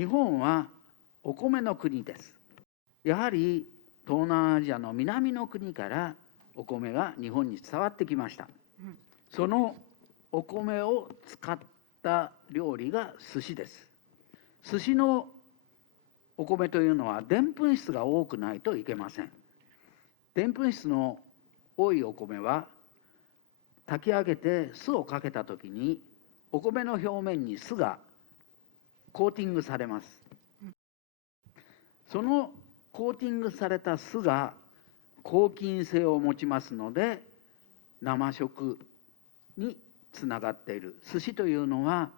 日本はお米の国です。やはり東南アジアの南の国からお米が日本に伝わってきました。そのお米を使った料理が寿司です。寿司のお米というのはでんぷん質が多くないといけません。でんぷん質の多いお米は炊き上げて酢をかけた時にお米の表面に酢がコーティングされます。そのコーティングされた酢が抗菌性を持ちますので生食につながっている。寿司というのは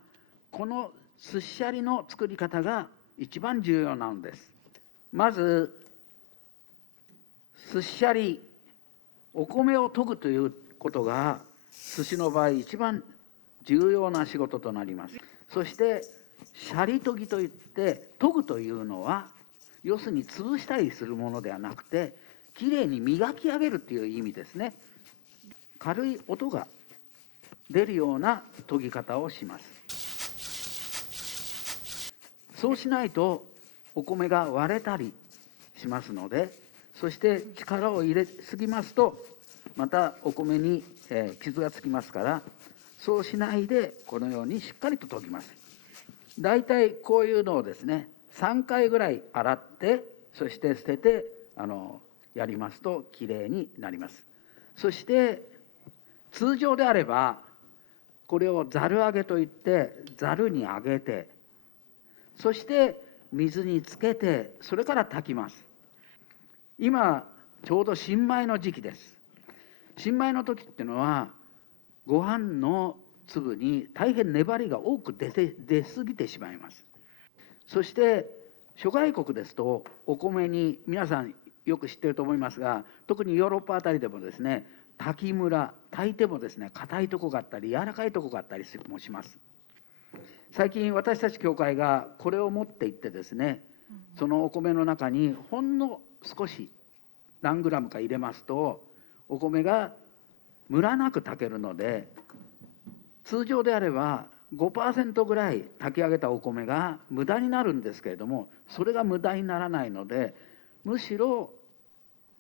この寿司シャリの作り方が一番重要なのです。まず寿司シャリ、お米を研ぐということが寿司の場合一番重要な仕事となります。そしてシャリ研ぎといって研ぐというのは要するに潰したりするものではなくてきれいに磨き上げるという意味ですね。軽い音が出るような研ぎ方をします。そうしないとお米が割れたりしますので、そして力を入れすぎますとまたお米に傷がつきますから、そうしないでこのようにしっかりと研ぎます。だいたいこういうのをですね3回ぐらい洗ってそして捨ててやりますときれいになります。そして通常であればこれをざる揚げといってざるに揚げてそして水につけてそれから炊きます。今ちょうど新米の時期です。新米の時っていうのはご飯の粒に大変粘りが多く出過ぎてしまいます。そして諸外国ですとお米に皆さんよく知っていると思いますが、特にヨーロッパあたりでもですね炊きムラ、炊いてもですね硬いとこがあったり柔らかいとこがあったりもします。最近私たち教会がこれを持っていってですね、そのお米の中にほんの少し何グラムか入れますとお米がムラなく炊けるので、通常であれば 5% ぐらい炊き上げたお米が無駄になるんですけれども、それが無駄にならないのでむしろ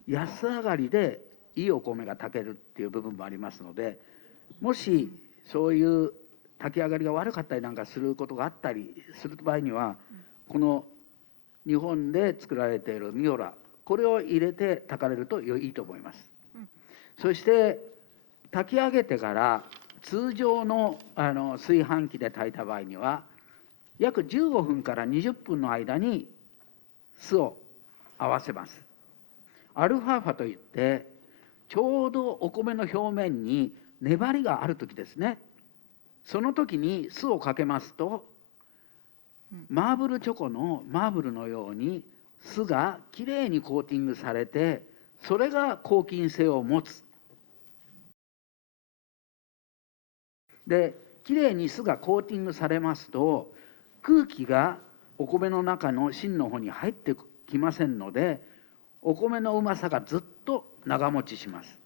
安上がりでいいお米が炊けるっていう部分もありますので、もしそういう炊き上がりが悪かったりなんかすることがあったりする場合には、この日本で作られているミオラ、これを入れて炊かれるといいと思います。そして炊き上げてから通常の炊飯器で炊いた場合には約15分から20分の間に酢を合わせます。アルファ波といってちょうどお米の表面に粘りがある時ですね。その時に酢をかけますとマーブルチョコのマーブルのように酢がきれいにコーティングされて、それが抗菌性を持つ。できれいに酢がコーティングされますと空気がお米の中の芯の方に入ってきませんのでお米のうまさがずっと長持ちします。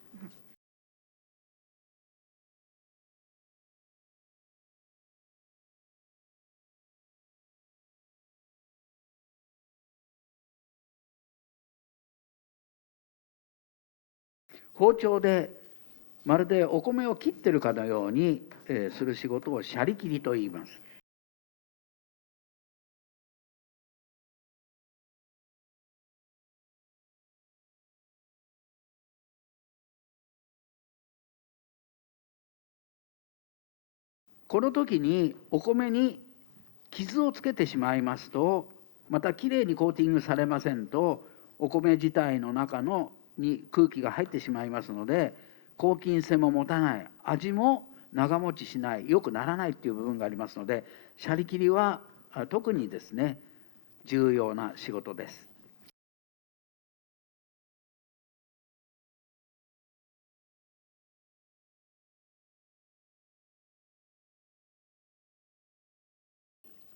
包丁でまるでお米を切ってるかのようにする仕事をシャリ切りと言います。この時にお米に傷をつけてしまいますとまたきれいにコーティングされませんとお米自体の中に空気が入ってしまいますので抗菌性も持たない、味も長持ちしない、良くならないっていう部分がありますので、シャリ切りは特にですね重要な仕事です。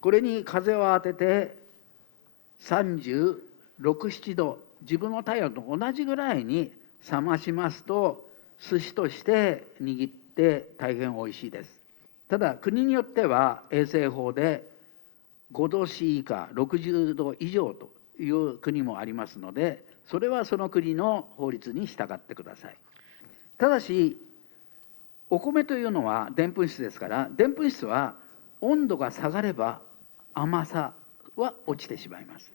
これに風を当てて36、7度、自分の体温と同じぐらいに冷ましますと寿司として握って大変おいしいです。ただ国によっては衛生法で5度 C 以下60度以上という国もありますので、それはその国の法律に従ってください。ただしお米というのはでんぷん質ですから、でんぷん質は温度が下がれば甘さは落ちてしまいます。